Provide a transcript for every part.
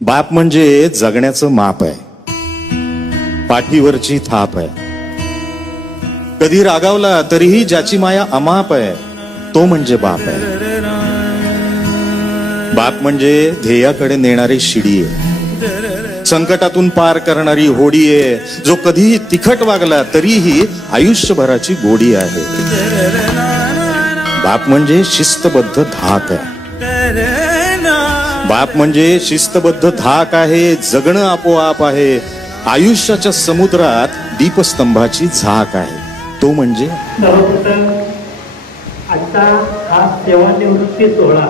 बाप म्हणजे जगण्याचं माप आहे, पाठीवरची थाप आहे. कधी रागावला तरीही ज्याची माया अमाप आहे तो म्हणजे बाप आहे. बाप म्हणजे ध्येयाकडे नेणारी शिडी आहे, संकटातून पार करणारी होडी आहे. जो कधीही तिखट वागला तरीही आयुष्यभराची गोडी आहे. बाप म्हणजे शिस्तबद्ध धाक आहे. बाप म्हणजे शिस्तबद्ध धाक आहे. जगणं आपोआप आहे. आयुष्याच्या समुद्रात दीपस्तंभाची झाक आहे. तो म्हणजे आजचा हा सेवानिवृत्ती सोहळा,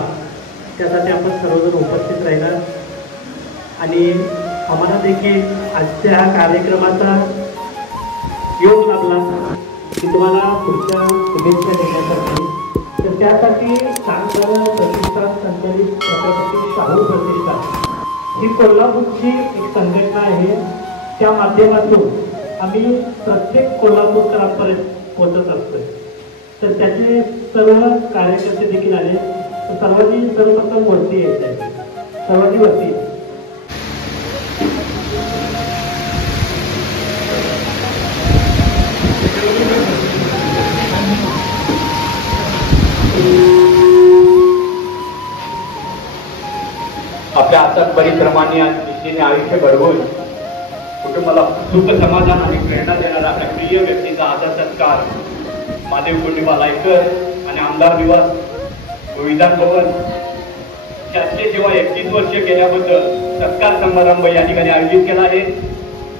त्यासाठी आपण सर्वजण उपस्थित राहिला आणि आम्हाला देखील आजच्या ह्या कार्यक्रमाचा योग लाभला की तुम्हाला पुढच्या शुभेच्छा देण्यासाठी. तर त्यासाठी सांगताना प्रतिष्ठान संचलित छत्रपती शाहू प्रतिष्ठान ही कोल्हापूरची एक संघटना आहे. त्या माध्यमातून आम्ही प्रत्येक कोल्हापूरकरांपर्यंत पोहोचत असतोय. तर त्याचे सर्व कार्यकर्ते देखील आले. तर सर्वांनी सर्वप्रथम वरती यायचे, सर्वांनी वरती. आपल्या हातात परिश्रमाने आणि निष्ठेने आयुष्य घडवून कुटुंबाला सुख समाधान आणि प्रेरणा देणारा आपल्या प्रिय व्यक्तीचा आदर सत्कार महादेव कुंडीबा लायकर आणि आमदार निवास विधान भवन त्याचे जेव्हा 31 वर्ष केल्याबद्दल सत्कार समारंभ या ठिकाणी आयोजित केला आहे.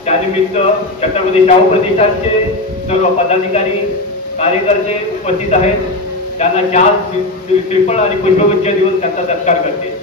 त्यानिमित्त छत्रपती शाहू प्रतिष्ठानचे सर्व पदाधिकारी कार्यकर्ते उपस्थित आहेत. त्यांना चार श्रीफळ आणि पुष्पगुच्छ देऊन त्यांचा सत्कार करते.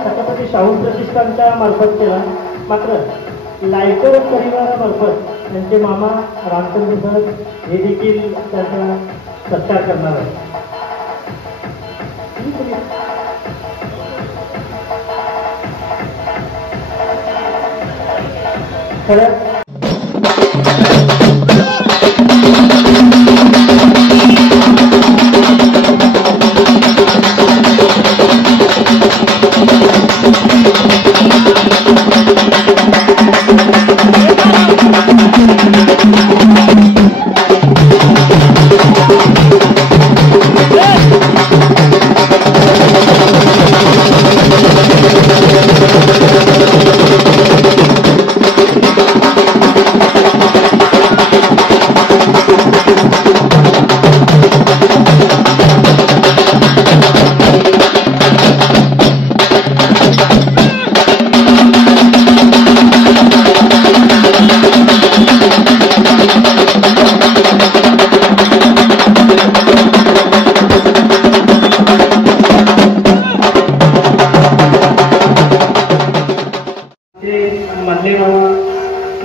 छत्रपती शाहू प्रतिष्ठानच्या मार्फत केला, मात्र लायकर परिवारामार्फत त्यांचे मामा रामचंद्र सर हे देखील त्याचा सत्कार करणार आहे.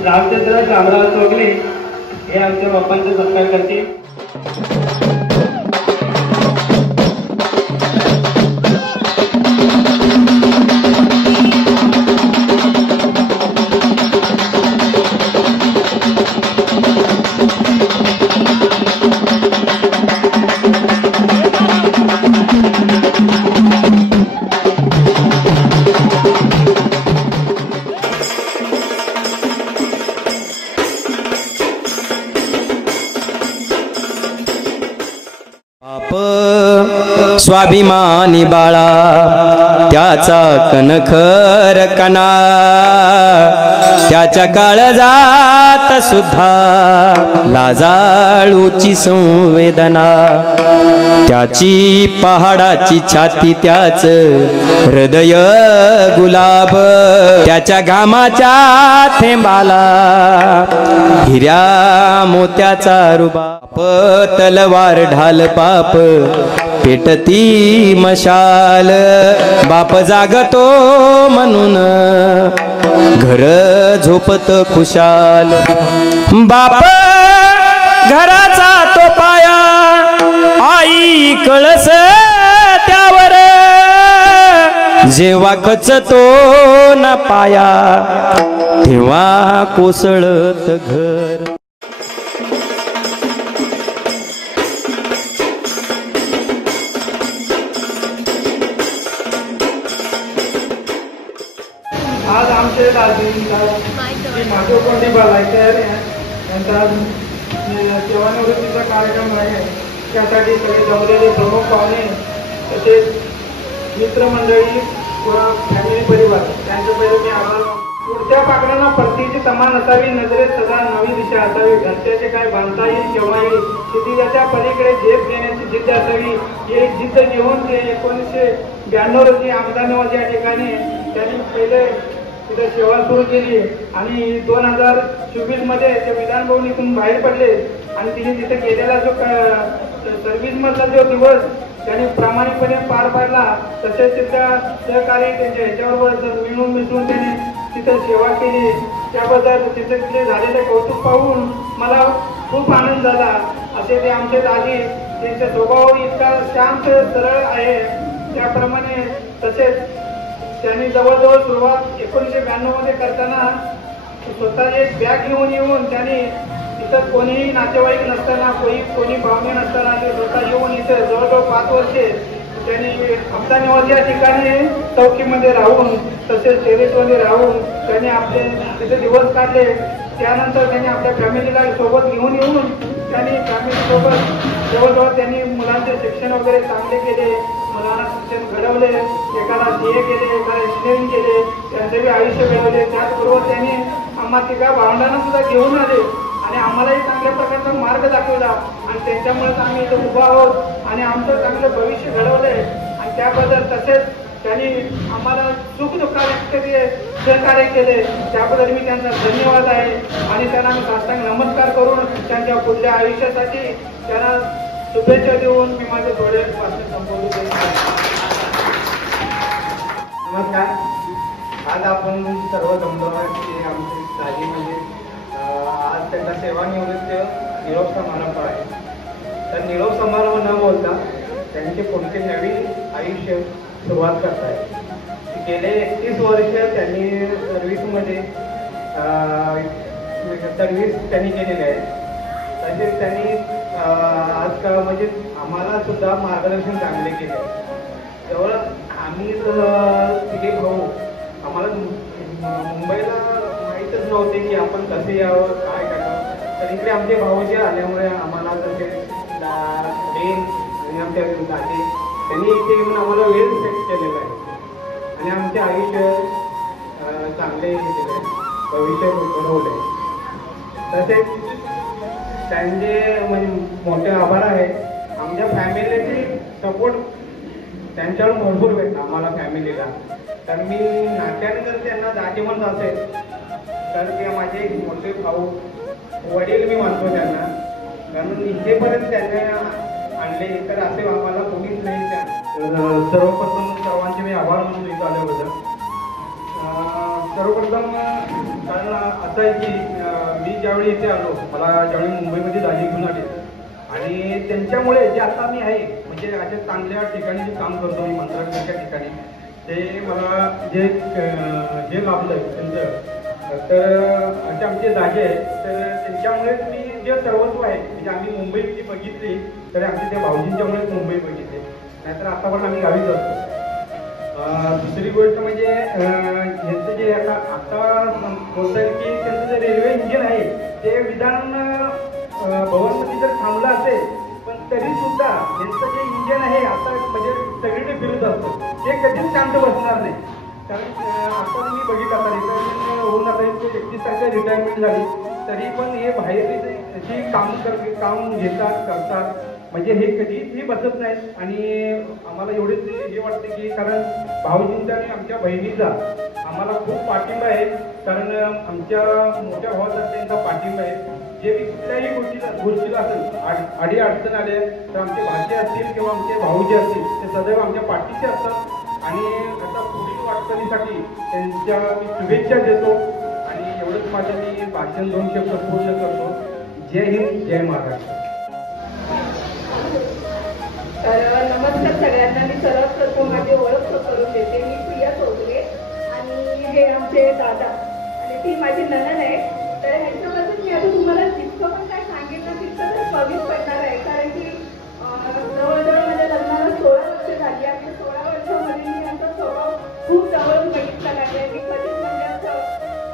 रामचंद्र शामराव चोगले हे आमच्या बाप्पांचा सत्कार करते. स्वाभिमानी बाळा त्याचा कणखर कणा, त्याच्या काळजात सुद्धा लाजाळूची संवेदना. त्याची पहाडाची छाती त्याच हृदय गुलाब, त्याच्या घामाच्या थेंबाला हिऱ्या मोत्याचा रुबाब. तलवार ढाल पाप पेटती मशाल बाप जागतो म्हणून घर झोपत खुशाल बाप घराचा तो पाया आई कळस त्यावर जेव्हा कचतो न पाया तेव्हा कोसळत घर. आज आमचे श्री माधवकोंडी बालायकर यांचा सेवानिवृत्तीचा कार्यक्रम आहे. त्यासाठी सगळे जमलेले प्रमुख पाहुणे तसेच मित्रमंडळी व फॅमिली परिवार त्यांचे पहिले मी आभार. पुढच्या पाकरांना परतीची समान असावी, नजरेत सदा नवी दिशा असावी, घरच्याचे काय बांधता येईल केव्हा येईल, क्षितिजाच्या पलीकडे झेप घेण्याची जिद्द असावी. ही जिद्द घेऊन ते 1992 रोजी अहमदाबाद या ठिकाणी त्यांनी पहिले तिथे सेवा सुरू केली आणि 2024 मध्ये ते विधान भवनीतून बाहेर पडले आणि तिने तिथे केलेला जो सर्व्हिस मधला जो दिवस त्यांनी प्रामाणिकपणे पार पाडला. तसेच तिथल्या सहकारी त्यांच्या ह्याच्याबरोबर मिळून मिसळून त्यांनी तिथे सेवा केली. त्याबद्दल तिथे झालेले कौतुक पाहून मला खूप आनंद झाला. असे ते आमचे दादी, त्यांचा स्वभाव इतका शांत सरळ आहे. त्याप्रमाणे तसेच त्यांनी जवळजवळ सुरुवात 1992 मध्ये करताना स्वतः एक बॅग घेऊन येऊन त्यांनी इथं कोणीही नातेवाईक नसताना कोणी पाहुणे नसताना ते स्वतः येऊन इथं जवळजवळ 5 वर्षे त्यांनी अहमदाबाद या ठिकाणी चौकीमध्ये राहून तसेच टेरेसमध्ये राहून त्यांनी आपले तिथे दिवस काढले. त्यानंतर त्यांनी आपल्या फॅमिलीला सोबत घेऊन येऊन त्यांनी फॅमिलीसोबत जवळजवळ त्यांनी मुलांचे शिक्षण वगैरे चांगले केले, मुलांना शिक्षण घडवले, एकाला CA केले, एकाला इंजिनिअरिंग केले, त्यांचंही आयुष्य घडवले. त्याचबरोबर त्यांनी आम्हा तिघा भावंडांना सुद्धा घेऊन आले आणि आम्हालाही चांगल्या प्रकारचा मार्ग दाखवला आणि त्यांच्यामुळेच आम्ही इथं उभा आहोत आणि आमचं चांगलं भविष्य घडवलंय. आणि त्याबद्दल तसेच त्यांनी आम्हाला सुखदुःखात सहकार्य केले, त्याबद्दल मी त्यांचा धन्यवाद आहे आणि त्यांना मी साष्टांग नमस्कार करून त्यांच्या पुढल्या आयुष्यासाठी त्यांना शुभेच्छा देऊन मी माझे थोडे भाषण संबोधित करतो. नमस्कार. आज आपण सर्व जमलो की आमची दादी म्हणजे आज त्यांचा सेवानिवृत्त निरोप समारंभ आहे. तर निरोप समारंभ न बोलता त्यांचे पुढचे नवीन आयुष्य सुरुवात करतायत. गेले 31 वर्ष त्यांनी सर्व्हिसमध्ये सर्व्हिस त्यांनी केलेली आहे. तसेच त्यांनी आज म्हणजे आम्हाला सुद्धा मार्गदर्शन चांगले केले. जवळ आम्ही तिघे भाऊ आम्हाला मुंबईला माहीतच नव्हते की आपण कसे यावं काय करावं. तर इकडे आमचे भाऊ जे आल्यामुळे आम्हाला तसे बहीण आणि आमच्या दादी त्यांनी इथे येऊन आम्हाला वेळ सेट केलेला आहे आणि आमचे आयुष्य चांगले केलेले आहे, भविष्य घडवलं आहे. तसेच त्यांचे म्हणजे मोठे आभार आहे. आमच्या फॅमिलीची सपोर्ट त्यांच्यावर भरपूर भेटला आम्हाला फॅमिलीला. तर मी नात्याने जर त्यांना दादी म्हणत असेल तर ते माझे मोठे भाऊ वडील मी मानतो त्यांना, कारण इथेपर्यंत त्यांना आणले तर असे आम्हाला कोणीच नाही. त्या सर्वप्रथम सर्वांचे मी आभार मानतो इथं आल्याबद्दल. सर्वप्रथम कारण असं आहे की मी ज्यावेळी इथे आलो, मला ज्यावेळी मुंबईमध्ये दादी घेऊन आले आणि त्यांच्यामुळे जे आता मी आहे म्हणजे अशा चांगल्या ठिकाणी जे काम करतो मी मंत्रालयाच्या ठिकाणी, ते मला जे लाभलं त्यांचं. तर असे आमचे जागे आहेत. तर त्यांच्यामुळेच मी जे सर्वस्व आहे म्हणजे आम्ही मुंबई किती बघितली तरी आमच्या त्या भाऊजींच्यामुळेच मुंबई बघितली, नाहीतर आता पण आम्ही गावीच असतो. दुसरी गोष्ट म्हणजे यांचं जे आता बोलता येईल की त्यांचं जे रेल्वे इंजिन आहे ते विधान भवनमध्ये जर थांबलं असेल पण तरी सुद्धा यांचं जे इंजिन आहे आता म्हणजे सगळीकडे फिरत असतं, ते कधीच शांत बसणार नाही. कारण आता मी बघितलं आता रिटायरमेंट होऊन आता 31 तारखेला रिटायरमेंट झाली तरी पण हे बाहेर जे काम घेतात करतात म्हणजे हे कधीही बसत नाहीत. आणि आम्हाला एवढेच हे वाटते की कारण भाऊजींचा आणि आमच्या बहिणीचा आम्हाला खूप पाठिंबा आहे, कारण आमच्या मोठ्या भावाचा त्यांचा पाठिंबा आहे. जे कुठल्याही गोष्टीला असेल अडी अडचण आले तर आमचे भाचे असतील किंवा आमचे भाऊ जे असतील ते सदैव आमच्या पाठीशी असतात आणि आता पुढील वाटचालीसाठी त्यांच्या मी शुभेच्छा देतो. आणि एवढंच माझं मी भाषण 2 शब्द पूर्ण करतो. जय हिंद, जय महाराष्ट्र. तर नमस्कार सगळ्यांना. मी सर्वप्रथम माझी ओळख करून देते. मी प्रिया चौधरी आणि हे आमचे दादा आणि ती माझी नणंद आहे. तर ह्याच्याबद्दल मी आता तुम्हाला जितकं पण काय सांगितलं तितकं तर कमीच पडणार आहे, कारण की जवळजवळ माझ्या लग्नाला 16 वर्ष झाली आणि 16 वर्षामध्ये मी यांचा स्वभाव खूप जवळून बघितला लागलाय. मी कधीच म्हणजे असं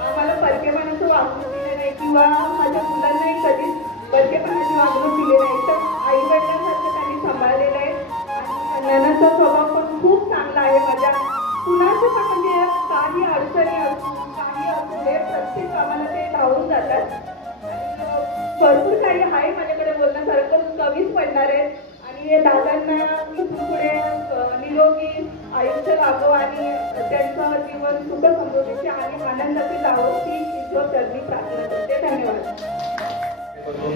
आम्हाला परकेपणाचं वागणूक दिलं नाही किंवा माझ्या मुलांनाही कधीच परकेपणाची वागणूक दिली नाही. तर आई वडिलांसारखं त्यांनी सांभाळलेलं आहे आणि नणंदचा स्वभाव पण खूप चांगला आहे. माझ्या कुणाचं पण म्हणजे काही अडचणी असू काही असू दे प्रत्येक कामाला ते धावून जातात. भरपूर काही आहे माझ्याकडे बोलण्यासारखं, कमीच पडणार आहे. आणि दादांना इथून पुढे निरोगी आयुष्य लाभो आणि त्यांचं जीवन सुख समृद्धीचे आणि आनंदाचे जावं ही ईश्वर चरणी प्रार्थना करते. धन्यवाद.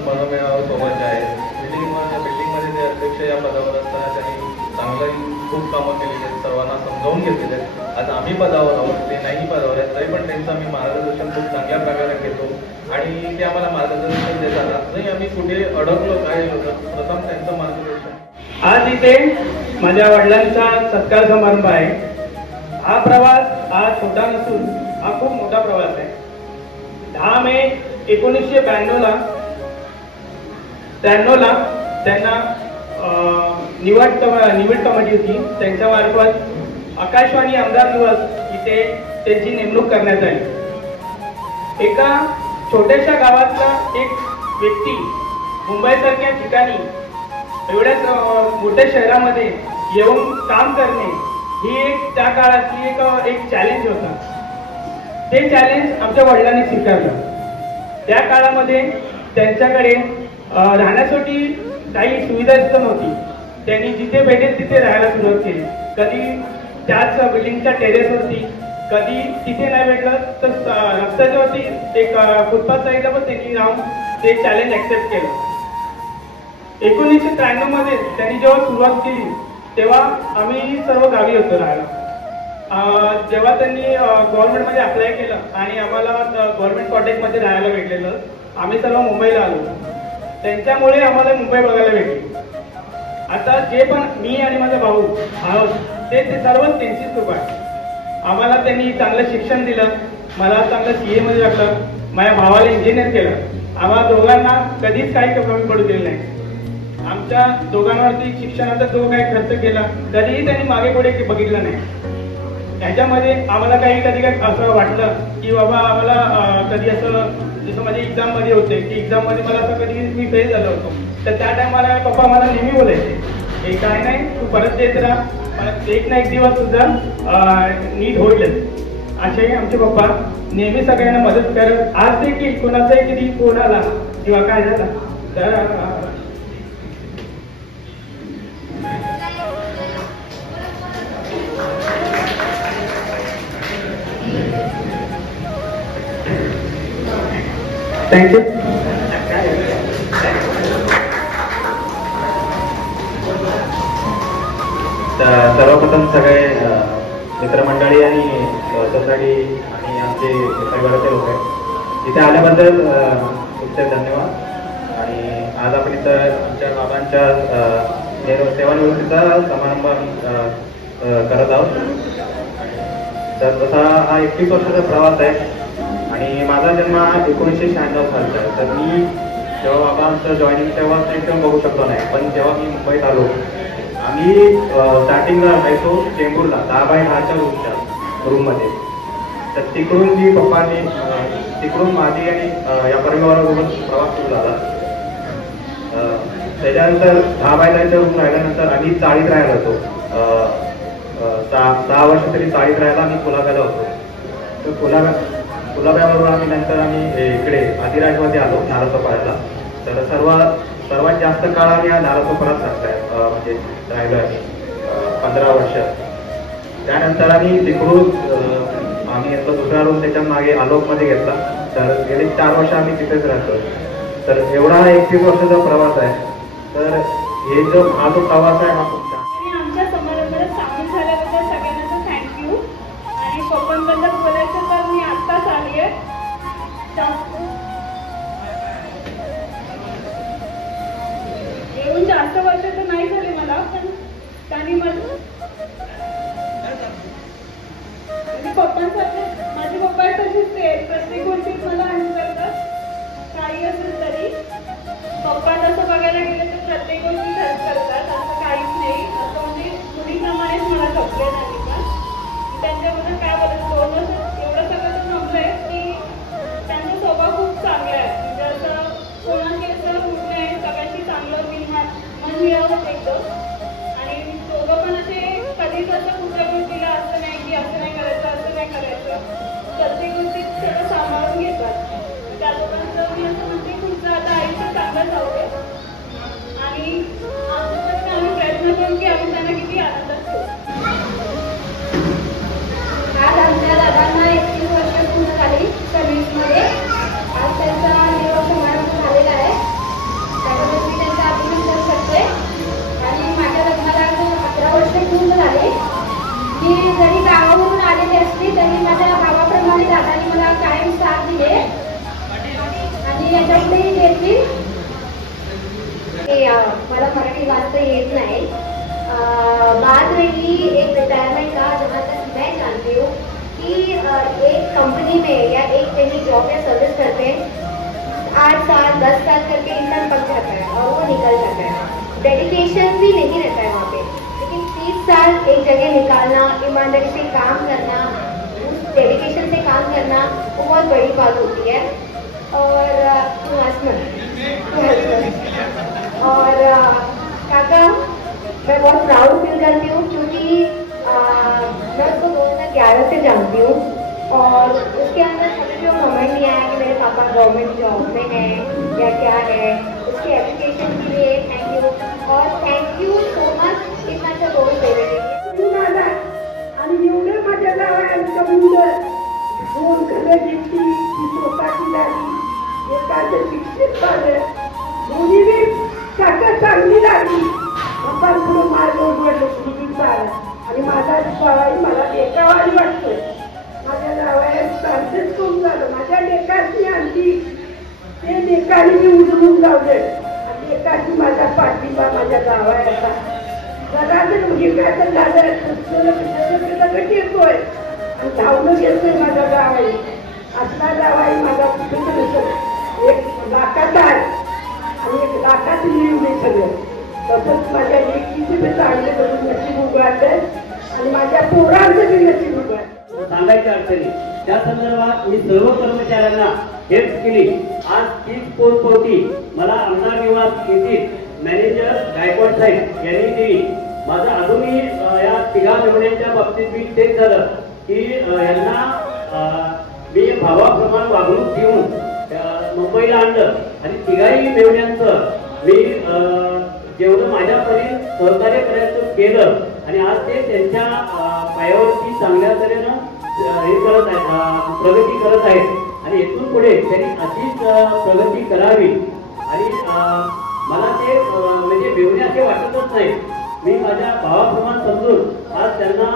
मनोमेळावा सोबत आहे. बिल्डिंगमध्ये जे अध्यक्ष या पदावर असताना त्यांनी चांगलं खूप कामं केलेली आहेत, सर्वांना समजावून घेतलेले आहेत. आज आम्ही पदावर आहोत, ते नाही पदावर आहेत, तरी पण त्यांचं आम्ही मार्गदर्शन खूप चांगल्या प्रकारे घेतो आणि ते आम्हाला मार्गदर्शन देतात. नाही आम्ही कुठे अडकलो काय होतं, प्रथम त्यांचं मार्गदर्शन. आज इथे माझ्या वडिलांचा सत्कार समारंभ आहे. हा प्रवास हा छोटा नसून हा खूप मोठा प्रवास आहे. 10 मे 1993 त्यांना निवड कमिटी होती, त्यांच्या मार्फत आकाशवाणी आमदार दिवस इथे त्यांची नेमणूक करण्यात आली. एका छोट्याशा गावातला एक व्यक्ती मुंबईसारख्या ठिकाणी एवढ्या मोठ्या शहरामध्ये येऊन काम करणे ही एक त्या काळाची एक चॅलेंज होता. ते चॅलेंज आमच्या वडिलांनी स्वीकारलं. त्या काळामध्ये त्यांच्याकडे राहण्यासाठी काही सुविधा सुद्धा नव्हती. त्यांनी जिथे भेटेल तिथे राहायला सुरुवात केली. कधी त्याच बिल्डिंगच्या टेरेसवरती, कधी तिथे नाही भेटलं तर रस्त्याच्यावरती एक फुटपाथ साईडला पण त्यांनी राहून ते चॅलेंज ऍक्सेप्ट केलं. 1993 मध्ये त्यांनी जेव्हा सुरुवात केली तेव्हा आम्ही सर्व गावी होतो राहायला. जेव्हा त्यांनी गव्हर्नमेंटमध्ये अप्लाय केलं आणि आम्हाला गव्हर्नमेंट कॉन्टॅक्टमध्ये राहायला भेटलेलं, आम्ही सर्व मुंबईला आलो. त्यांच्यामुळे आम्हाला मुंबई बघायला भेटली. आता जे पण मी आणि माझा भाऊ आहोत ते सर्वच त्यांचीच कृपा आहे. आम्हाला त्यांनी चांगलं शिक्षण दिलं, मला चांगलं CA मध्ये टाकलं, माझ्या भावाला इंजिनियर केलं. आम्हाला दोघांना कधीच काही कमी पडू दिलं नाही. आमच्या दोघांवरती शिक्षणाचा जो काही खर्च केला कधीही त्यांनी मागे पुढे बघितलं नाही. याच्यामध्ये आम्हाला कधी असं वाटलं की बाबा आम्हाला कधी असं जसं माझी एक्झाममध्ये होते की एक्झाममध्ये मला असं कधी मी फेल झालो होतो तर त्या टायमाला पप्पा मला नेहमी बोलायचे हे काय नाही तू परत देत राहा, परत एक ना एक दिवस तुझा नीट होईलच. असेही आमचे पप्पा नेहमी सगळ्यांना मदत करत. आज देखील कोणाचाही कधी फोन आला किंवा काय झाला तर थँक्यू. सर्वप्रथम सगळे मित्रमंडळी आणि सोसायटी आणि आमचे परिवाराचे लोक आहेत, इथे आल्याबद्दल खूप धन्यवाद. आणि आज आपण इथं आमच्या बाबांच्या सेवानिवृत्तीचा समारंभ करत आहोत. तर तसा हा 21 वर्षाचा प्रवास आहे आणि माझा जन्म 1996 सालचा आहे. तर मी जेव्हा बाबांचं जॉईनिंग तेव्हा ते बघू शकलो नाही, पण जेव्हा मी मुंबईत आलो आम्ही स्टार्टिंगला राहायचो चेंबूरला 10x10च्या रूममध्ये. तर तिकडून मी पप्पांनी तिकडून माझी आणि या परिवारासोबत प्रवास सुरू झाला. त्याच्यानंतर 10x10च्या रूम राहिल्यानंतर आम्ही चाळीत राहायला होतो. 6 वर्ष तरी चाळीत राहायला आम्ही कुलाब्याला होतो. तर कुलाब्यावरून आम्ही इकडे आदिराजमध्ये आलो नारासोपाऱ्याला. तर सर्वात जास्त काळ आम्ही या नारासोपारात म्हणजे राहिलो आहे 15 वर्ष. त्यानंतर आम्ही तिकडून आम्ही याचा दुसरा रूम त्याच्या मागे आलोकमध्ये घेतला. तर गेली 4 वर्ष आम्ही तिथेच राहतो. तर एवढा 31 वर्षाचा प्रवास आहे. तर हे जो हा जो प्रवास आहे हा खूप छान. आणि आमच्या समारंभात सामील झाल्याबद्दल सगळ्यांना थँक्यू. आणि पप्पांबद्दल बोलायचं तर मी आत्ताच आली आहे. येऊन जास्त वर्ष तर नाही झाले मला, पण त्यांनी पप्पांसारखे माझे पप्पा तसेच ते प्रत्येक गोष्टीत मला हे करतात. काही असेल तरी पप्पा तसं बघायला गेलं तर प्रत्येक गोष्टी हेल्प करतात. असं काहीच नाही, असं म्हणजे मुलीप्रमाणेच मला जपले त्यांनी. पण त्यांच्याबद्दल काय बोलत 2 वर्ष एवढं सगळं जमलंय की त्यांचा स्वभाव खूप चांगला आहे. म्हणजे असं कोणाशी असं कुठे सगळ्यांशी चांगलं मन मिळावं एकदम. आणि दोघं पण असे कधीच असं कुठल्या गोष्टीला असं नाही की असं नाही करायचं असं नाही करायचं, प्रत्येक गोष्टीत सगळं सांभाळून घेतात. त्याच्यापर्यंत मी असं म्हणते तुमचं आता आयुष्य चांगलं जाऊ दे. आणि आमच्यापर्यंत आम्ही प्रयत्न करू की आम्ही त्यांना किती आनंदात ठेवू. आज आमच्या दादांना 31 वर्ष पूर्ण झाली सर्व्हिसमध्ये. आज त्यांचा विवाह समारंभ झालेला आहे. त्याबद्दल मी त्यांचा अभिनंदन करते. आणि माझ्या लग्नाला 11 वर्ष पूर्ण झाले. मी जरी गावावरून आलेली असली तरी माझ्या भावाप्रमाणे दादांनी मला कायम साथ दिले आणि याच्यापुढेही देतील. मला मराठी वाचता येत नाही. बात रही एक रिटायरमेंट का, जहाँ तक मैं जानती हूँ कि एक कंपनी में या एक कहीं जॉब या सर्विस करते 8 साल 10 साल करके इंसान पक जाता है और वो निकल जाता है. डेडिकेशन भी नहीं रहता है वहाँ पे. लेकिन 30 साल एक जगह निकालना, ईमानदारी से काम करना, उस डेडिकेशन से काम करना वो बहुत बड़ी बात होती है. और काका मैं बहुत प्राउड फील करती हूँ क्योंकि मैं उसको 2011 से जानती हूँ. और उसके अंदर कभी जो कमेंट नहीं आया कि मेरे पापा गवर्नमेंट जॉब में हैं या क्या है. उसके एजुकेशन के लिए थैंक यू. और थैंक यू सो मच इतना अच्छा रोल देने के लिए. आणि एवढं माझ्या गावात मुलं 2 घरं घेतली, ती स्वतःची लागली, एकाचं शिक्षित झालं, दोन्ही काका चांगली लागली. पप्पा पुढे मार्ग उघडले आणि माझा जावाई मला लेकावारी वाटतोय. माझ्या जावयात चालतेच खूप झालं. माझ्या लेकाची आणली ते लेकाने मी उजळून लावले आणि लेकाची माझा पाठिंबा माझ्या जावयाचा. जरा जर मुलीकाचं झालं लगेच येतोय आणि धावणं घेतोय माझा जावाई. असला जावाई माझा कुठे नसेल. 1 लाखाचा आहे आणि 1 लाखात लिहून सगळं. तसंच माझ्या लेकीचे बी चांगले करून नशीब उघडते आणि माझ्या पोरांचं बी नशीब उघडते. सांगायच्या अडचणी त्या संदर्भात मी सर्व कर्मचाऱ्यांना हेल्प केली. आज 30 पोचपावती मला आमदार निवास येथील मॅनेजर गायकवाड साहेब यांनी दिली. माझं अजूनही या तिघा मेहण्यांच्या बाबतीत मी तेच झालं की यांना मी भावाप्रमाणे वागणूक देऊन मुंबईला आणलं आणि तिघाही मेहण्यांचं मी जेवढं माझ्यापर्यंत सहकार्य करायचं केलं आणि आज ते त्यांच्या पायावरती चांगल्या तऱ्हेनं हे करत आहेत, प्रगती करत आहेत. आणि इथून पुढे त्यांनी अशीच प्रगती करावी. आणि मला ते म्हणजे मेवणे असे वाटतच नाही. मी माझ्या भावाप्रमाणे समजून आज त्यांना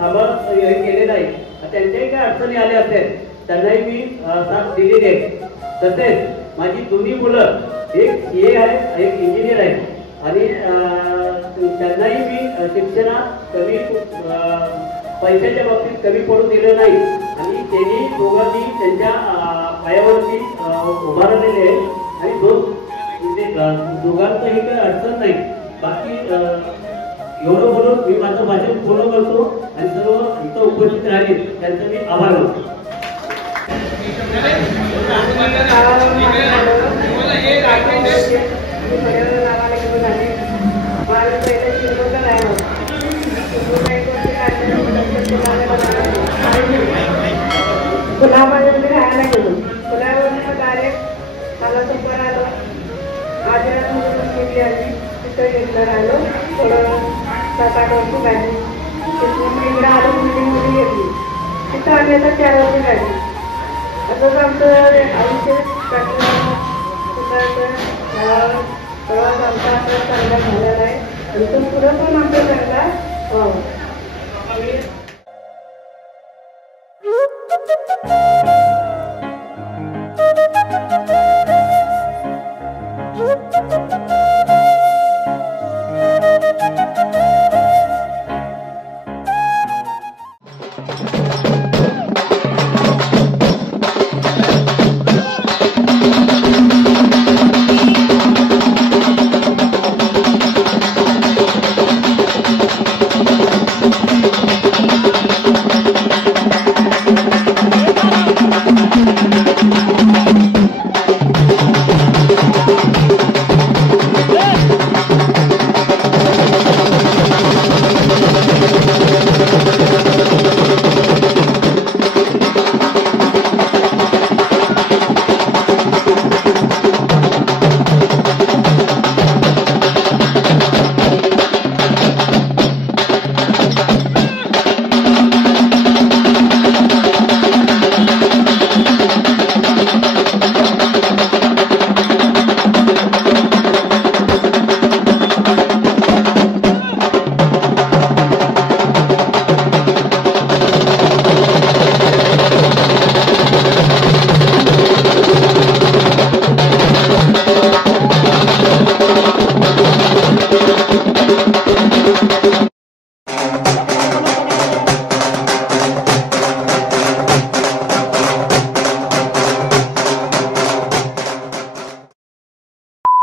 सांभाळ हे केलेलं आहे. त्यांच्याही काही अडचणी आल्या असेल त्यांनाही मी साथ दिलेली आहे. तसेच माझी दोन्ही मुलं, एक CA आहे, एक इंजिनियर आहे. आणि त्यांनाही मी शिक्षणात कमी पैशाच्या बाबतीत कमी पडू दिलं नाही. आणि त्यांनी दोघांनी त्यांच्या पायावरती उभारलेले आहे. आणि दोघांचंही काही अडचण नाही. बाकी एवढं बोलून मी माझं भाषण पूर्ण करतो आणि सर्व इथं उपस्थित राहिले त्यांचं मी आभार मानतो. गुलाबामध्ये राहायला गेलो. गुलाबामध्ये डायरेक्ट मला सुपर आलो. आजरातून मुली आली तिथं घेतलं राहिलो. थोडं 7-8 वर्ष झाली. तिथून इकडं आलो. मुली घेतली तिथं आम्ही आता 4 वर्ष काढली. असंच आमचं आयुष्य प्रवास आमचा आता चांगला झालेला आहे. आणि तो पुढं पण आमचा चांगला व्हावा.